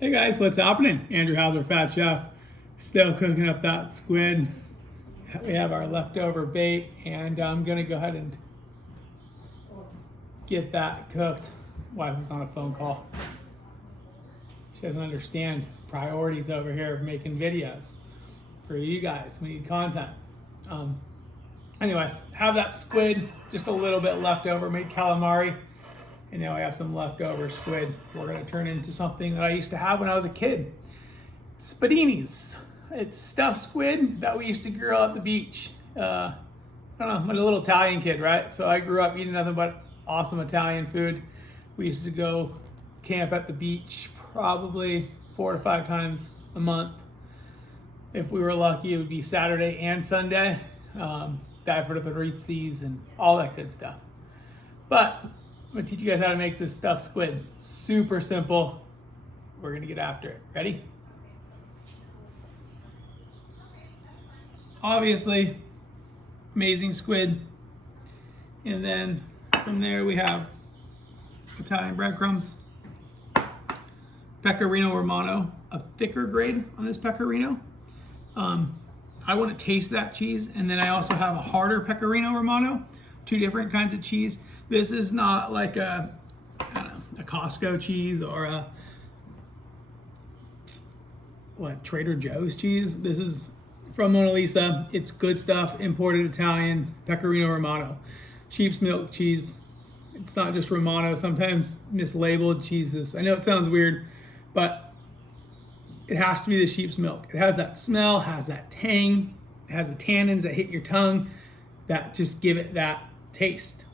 Hey guys, what's happening? Andrew Hauser, Fat Chef. Still cooking up that squid. We have our leftover bait, and I'm gonna go ahead and get that cooked. Wife was on a phone call. She doesn't understand priorities over here of making videos for you guys. We need content. Anyway, have that squid, just a little bit left over. Made calamari, and now I have some leftover squid. We're gonna turn into something that I used to have when I was a kid. Spadinis. It's stuffed squid that we used to grill at the beach. I don't know, I'm a little Italian kid, right? So I grew up eating nothing but awesome Italian food. We used to go camp at the beach probably 4 to 5 times a month. If we were lucky, it would be Saturday and Sunday. Dive for the Rizzis and all that good stuff. But I'm gonna teach you guys how to make this stuffed squid. Super simple. We're gonna get after it. Ready? Obviously, amazing squid. And then from there we have Italian breadcrumbs, Pecorino Romano, a thicker grade on this Pecorino. I want to taste that cheese, and then I also have a harder Pecorino Romano, 2 different kinds of cheese. This is not like a Costco cheese or a Trader Joe's cheese. This is from Mona Lisa. It's good stuff, imported Italian Pecorino Romano, sheep's milk cheese. It's not just Romano, sometimes mislabeled cheeses. I know it sounds weird, but it has to be the sheep's milk. It has that smell, has that tang, it has the tannins that hit your tongue that just give it that taste.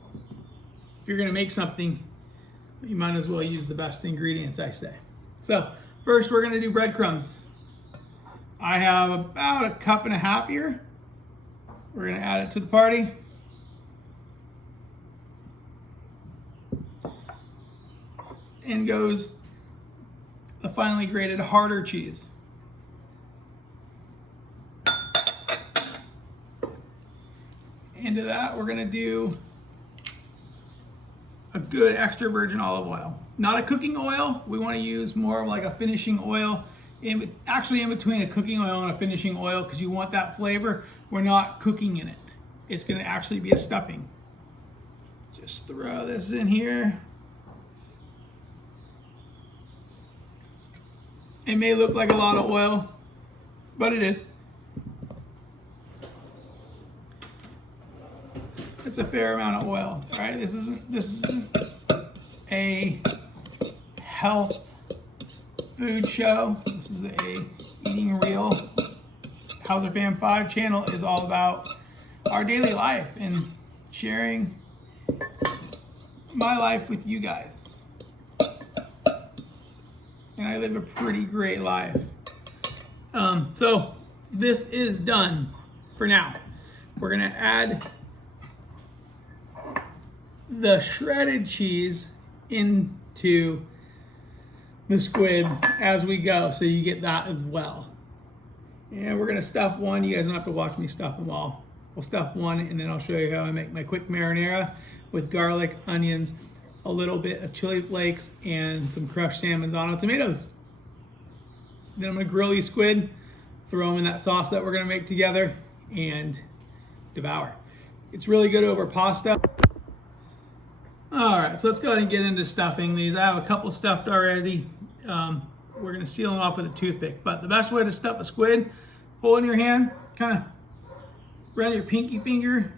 If you're gonna make something, you might as well use the best ingredients, I say. So first we're gonna do breadcrumbs. I have about 1.5 cups here. We're gonna add it to the party. And goes the finely grated harder cheese. Into that, we're gonna do a good extra virgin olive oil. Not a cooking oil. We wanna use more of like a finishing oil, actually in between a cooking oil and a finishing oil, because you want that flavor. We're not cooking in it. It's gonna actually be a stuffing. Just throw this in here. It may look like a lot of oil, but it is. It's a fair amount of oil, all right? This is a health food show. This is a eating real. Hauser Fam 5 channel is all about our daily life and sharing my life with you guys. And I live a pretty great life. So this is done for now. We're gonna add the shredded cheese into the squid as we go, so you get that as well. And we're gonna stuff one. You guys don't have to watch me stuff them all. We'll stuff one, and then I'll show you how I make my quick marinara with garlic, onions, a little bit of chili flakes, and some crushed San Marzano tomatoes. Then I'm gonna grill these squid, throw them in that sauce that we're gonna make together, and devour. It's really good over pasta. All right, so let's go ahead and get into stuffing these. I have a couple stuffed already. We're gonna seal them off with a toothpick, but the best way to stuff a squid, hold in your hand, kind of run your pinky finger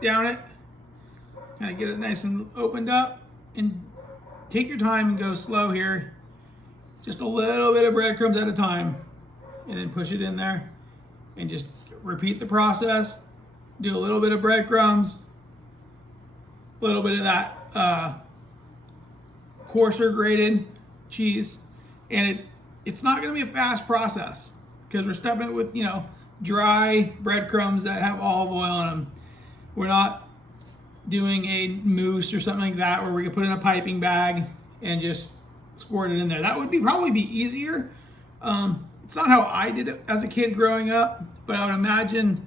down it, kind of get it nice and opened up, and take your time and go slow here. Just a little bit of breadcrumbs at a time, and then push it in there and just repeat the process. Do a little bit of breadcrumbs, a little bit of that coarser grated cheese, and it's not going to be a fast process because we're stuffing it with dry breadcrumbs that have olive oil in them. We're not doing a mousse or something like that where we can put in a piping bag and just squirt it in there. That would probably be easier. It's not how I did it as a kid growing up, but I would imagine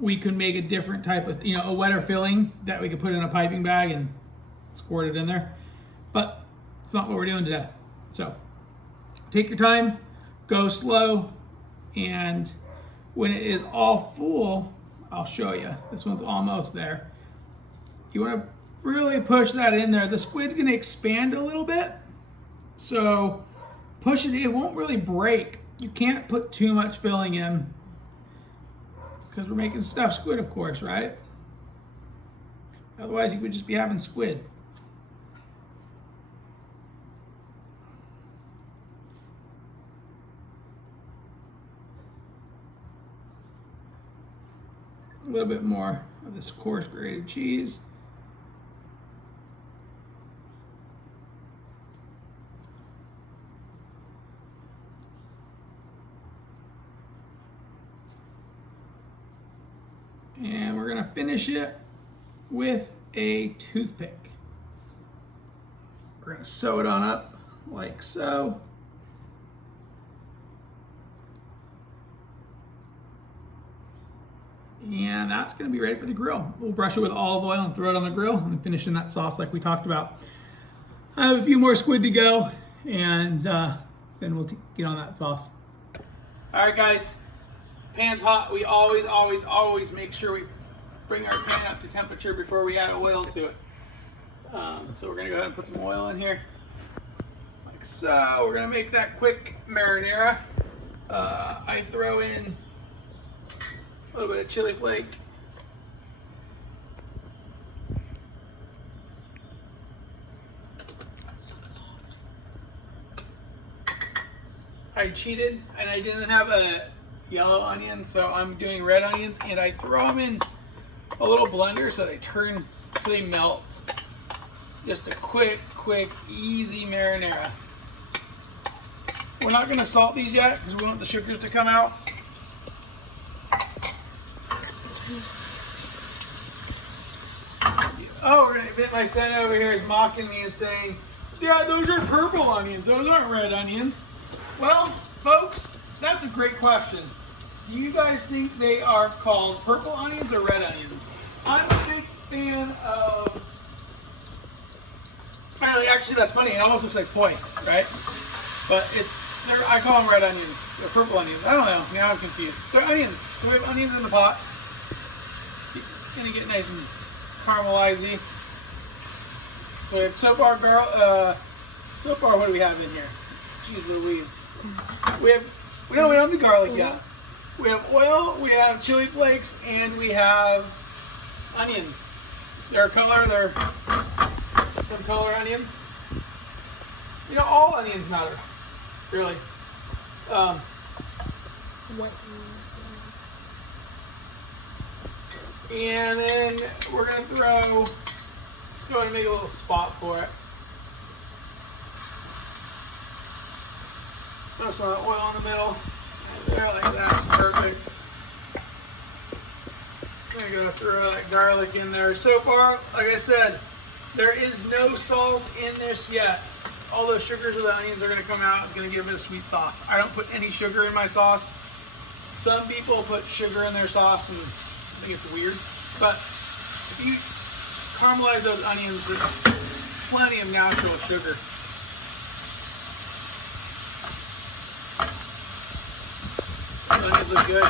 we could make a different type of, a wetter filling that we could put in a piping bag and squirt it in there. But it's not what we're doing today. So take your time, go slow, and when it is all full, I'll show you. This one's almost there. You want to really push that in there. The squid's going to expand a little bit, so push it. It won't really break. You can't put too much filling in because we're making stuffed squid, of course, right? Otherwise, you would just be having squid. A little bit more of this coarse grated cheese. And we're going to finish it with a toothpick. We're going to sew it on up like so. And that's going to be ready for the grill. We'll brush it with olive oil and throw it on the grill and finish in that sauce like we talked about. I have a few more squid to go, and then we'll get on that sauce. All right, guys. Pan's hot. We always make sure we bring our pan up to temperature before we add oil to it. So we're going to go ahead and put some oil in here. Like so. We're going to make that quick marinara. I throw in a little bit of chili flake. I cheated and I didn't have a yellow onion, so I'm doing red onions, and I throw them in a little blender so they melt. Just a quick, easy marinara. We're not going to salt these yet because we want the sugars to come out. Oh, my son over here is mocking me and saying, "Dad, those are purple onions. Those aren't red onions." Well, folks, that's a great question. Do you guys think they are called purple onions or red onions? I'm a big fan of... Actually, that's funny. It almost looks like poi, right? But I call them red onions or purple onions. I don't know. Now I'm confused. They're onions. So we have onions in the pot. It's gonna get nice and caramelizey. So we have so far, what do we have in here? Jeez Louise. We don't do garlic yet. We have oil, we have chili flakes, and we have onions. They're some color onions. You know, all onions matter, really. And then we're going to let's go ahead and make a little spot for it. Throw some oil in the middle. There, like that. Perfect. I'm going to go throw that garlic in there. So far, like I said, there is no salt in this yet. All those sugars of the onions are going to come out. It's going to give it a sweet sauce. I don't put any sugar in my sauce. Some people put sugar in their sauce, and I think it's weird. But if you caramelize those onions, there's plenty of natural sugar. Onions look good.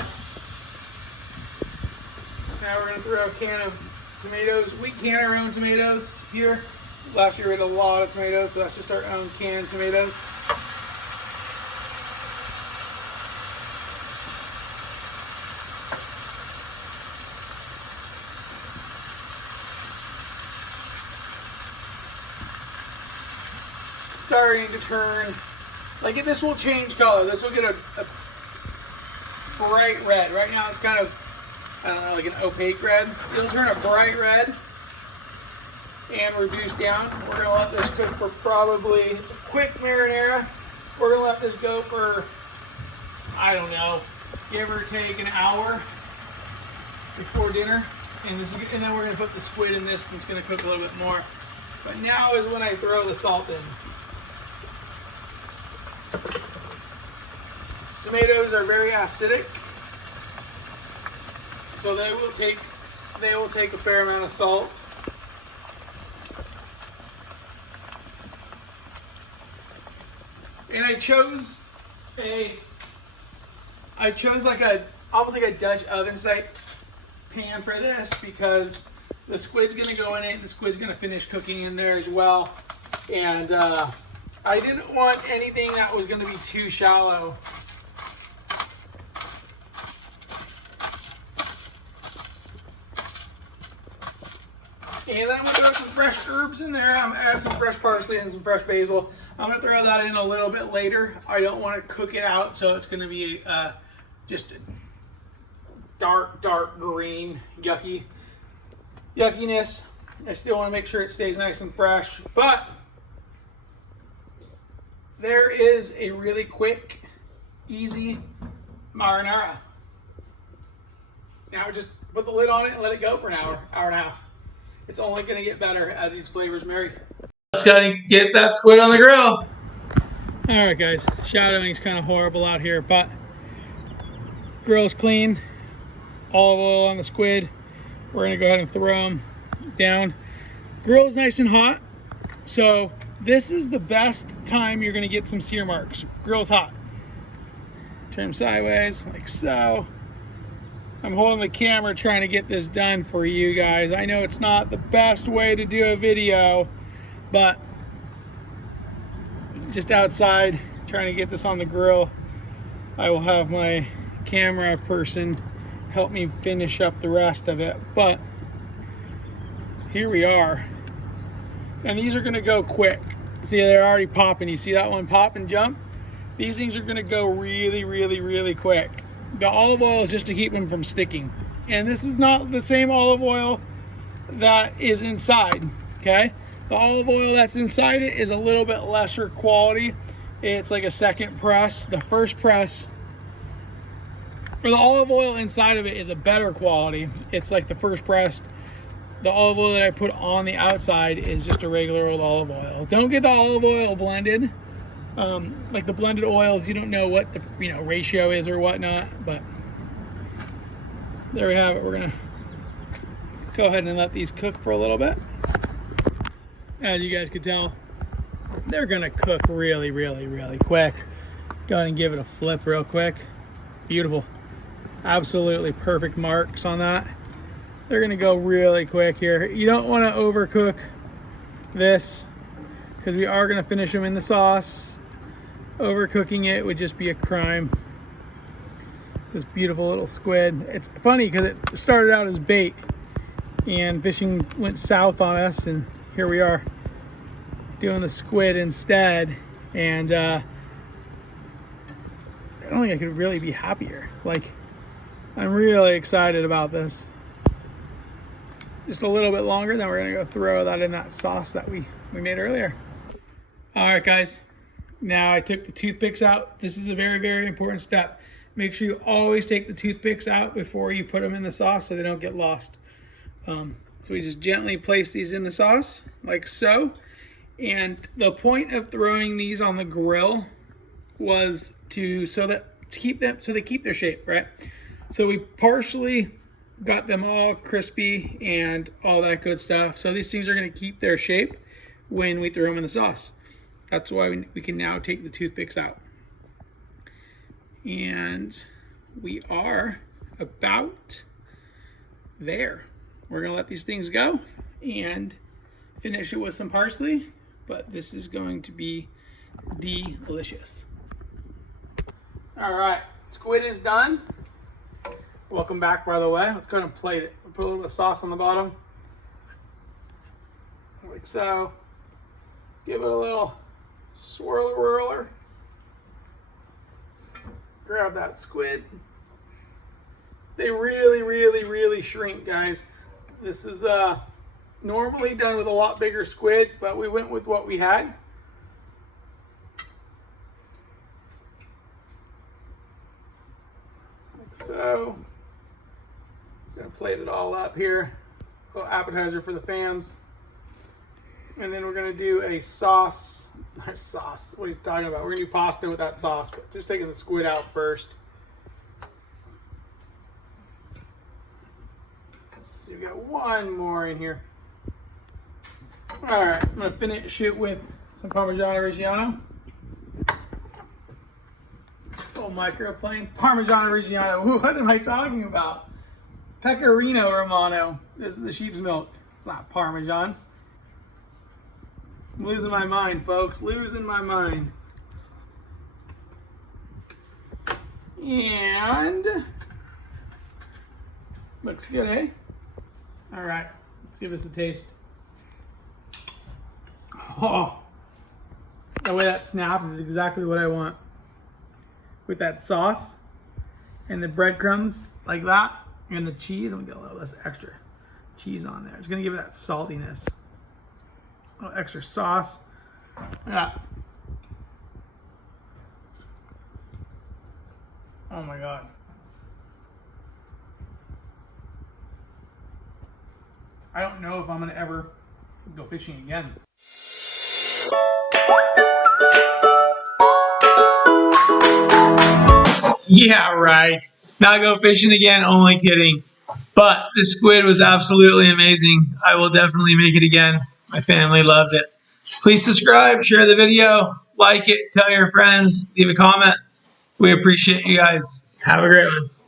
Now we're going to throw a can of tomatoes. We can our own tomatoes here. Last year we had a lot of tomatoes, so that's just our own canned tomatoes. Starting to turn, like this will change color. This will get a bright red. Right now it's kind of, I don't know, like an opaque red. It'll turn a bright red and reduce down. We're gonna let this cook for probably, it's a quick marinara. We're gonna let this go for, I don't know, give or take an hour before dinner. And then we're gonna put the squid in this, and it's gonna cook a little bit more. But now is when I throw the salt in. Tomatoes are very acidic, so they will take a fair amount of salt. And I chose like almost like a Dutch oven site pan for this because the squid's gonna go in it. The squid's gonna finish cooking in there as well. And I didn't want anything that was gonna be too shallow. And then I'm gonna throw some fresh herbs in there. I'm gonna add some fresh parsley and some fresh basil. I'm gonna throw that in a little bit later. I don't want to cook it out, so it's gonna be just a dark green, yuckiness. I still want to make sure it stays nice and fresh, but there is a really quick, easy marinara. Now just put the lid on it and let it go for an hour and a half. It's only going to get better as these flavors marry. Let's go and get that squid on the grill. All right, guys. Shadowing is kind of horrible out here, but grill's clean. Olive oil on the squid. We're going to go ahead and throw them down. Grill's nice and hot, so this is the best time you're going to get some sear marks. Grill's hot. Turn them sideways like so. I'm holding the camera trying to get this done for you guys. I know it's not the best way to do a video, but just outside trying to get this on the grill. I will have my camera person help me finish up the rest of it, but here we are. And these are gonna go quick. See, they're already popping. You see that one pop and jump? These things are gonna go really quick. The olive oil is just to keep them from sticking. And this is not the same olive oil that is inside, okay? The olive oil that's inside it is a little bit lesser quality. It's like a second press. The first press, or the olive oil inside of it is a better quality. It's like the first press. The olive oil that I put on the outside is just a regular old olive oil. Don't get the olive oil blended. Like the blended oils, you don't know what the ratio is or whatnot, but there we have it. We're gonna go ahead and let these cook for a little bit. As you guys can tell, they're gonna cook really quick. Go ahead and give it a flip real quick. Beautiful, absolutely perfect marks on that. They're gonna go really quick here. You don't want to overcook this because we are gonna finish them in the sauce. Overcooking it would just be a crime. This beautiful little squid. It's funny because it started out as bait and fishing went south on us, and here we are doing the squid instead. And I don't think I could really be happier. Like, I'm really excited about this. Just a little bit longer, then we're gonna go throw that in that sauce that we made earlier. All right, guys. Now I took the toothpicks out. This is a very important step. Make sure you always take the toothpicks out before you put them in the sauce so they don't get lost. So we just gently place these in the sauce like so. And the point of throwing these on the grill was to keep their shape, right? So we partially got them all crispy and all that good stuff. So these things are going to keep their shape when we throw them in the sauce. That's why we can now take the toothpicks out. And we are about there. We're gonna let these things go and finish it with some parsley, but this is going to be delicious. All right, squid is done. Welcome back, by the way. Let's go ahead and plate it. We'll put a little bit of sauce on the bottom, like so. Give it a little swirler. Grab that squid. They really shrink, guys. This is normally done with a lot bigger squid, but we went with what we had. Like so. Gonna plate it all up here. A little appetizer for the fams. And then we're gonna do a sauce. Sauce, what are you talking about? We're gonna do pasta with that sauce, but just taking the squid out first. So you got one more in here. All right, I'm gonna finish it with some Parmigiano Reggiano. little microplane. Parmigiano Reggiano. What am I talking about? Pecorino Romano. This is the sheep's milk. It's not Parmesan. I'm losing my mind, folks. Losing my mind. And looks good, eh? All right, let's give this a taste. Oh, the way that snaps is exactly what I want. With that sauce and the breadcrumbs like that, and the cheese. I'm gonna get a little less extra cheese on there. It's gonna give it that saltiness. A little extra sauce. Yeah. Oh my God. I don't know if I'm gonna ever go fishing again. Yeah, right. Not go fishing again, only kidding. But the squid was absolutely amazing. I will definitely make it again. My family loved it. Please subscribe, share the video, like it, tell your friends, leave a comment. We appreciate you guys. Have a great one.